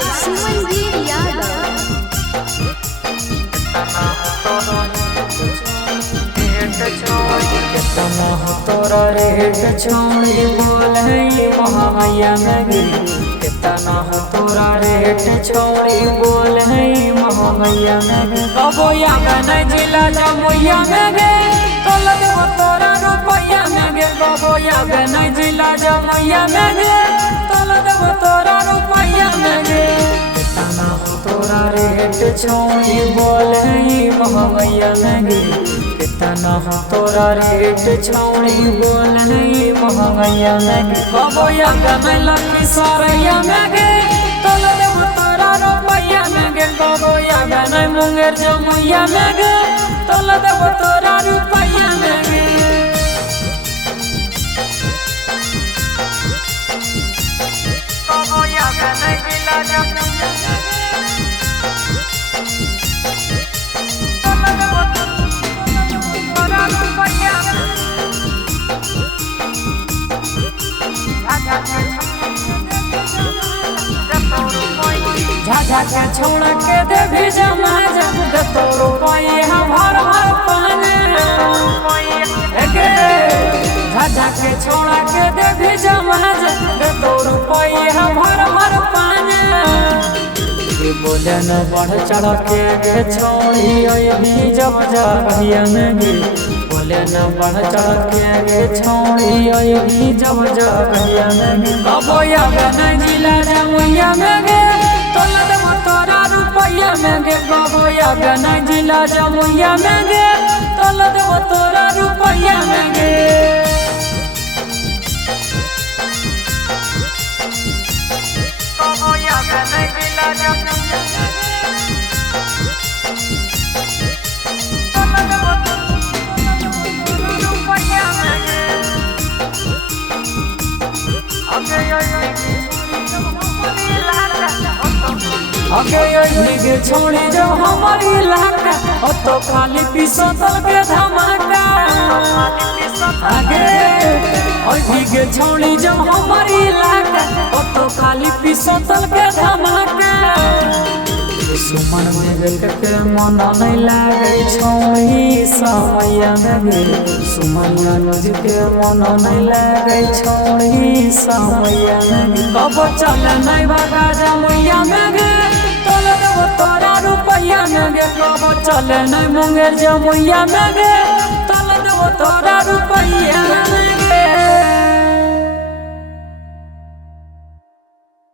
by Sumanjit Yadav. कितना हो तोरा रेट छोड़ी बोले महामैया में गिरी। कितना हो तोरा रेट छोड़ी बोले महामैया में गिरी। कबोया में नहीं जिला जमुइया में गे तो लगो तोरा रुपैया में गे। कबोया में नहीं जिला जमुइया में गे तो लगो तोरा रुपैया में गे। कितना हो तोरा रेट छोड़ी बोले महामैया में गिरी। कितना हो तोरा रेट छोड़ी बोले महामैया में गे। कबोया में लकी सरैया में गे तो लगो तोरा रुपैया में गे। कबोया में नहीं मुंगेर जमुइया में गे तो लगो तोरा रुपैया में गे। कबोया में नहीं जिला जमुइया में गे तो लगो तोरा रुपैया में गे। झाझा के छोड़ के दे भी जमा जब तो रुपया भर भर पाने। झाझा के छोड़ के दे भी जमा जब तो रुपया भर भर पाने। बोले न बढ़ चढ़ के छोड़ी भी जब जगिया में गे। बोले न बढ़ चढ़ के छोड़ी भी जब जगिया में गे। कबोया में नहीं जिला जमुइया में गे तो लगो तोरा रुपैया में गे। कबोया में नहीं जिला जमुइया में गे तो लगो तोरा रुपैया में गे। कबोया में नहीं जिला जमुइया में गे तो लगो तोरा रुपैया में गे। आगे छोड़ी जब हमारी इलाका ओ तो खाली पिसतल के धमाका। आगे छोड़ी जब हमारी इलाका ओ तो खाली पिसतल के धमाका। सुमन में के मन नहीं लागे छोड़ी समैया में गे। सुमन अनुज के मन नहीं लागे छोड़ी समैया में गे। कब चल नहीं भागा जमुइया में गे तो लगो तोरा रुपैया में गे। कब चल नहीं मुंगेर जमुइया में गे तो लगो तोरा रुपैया।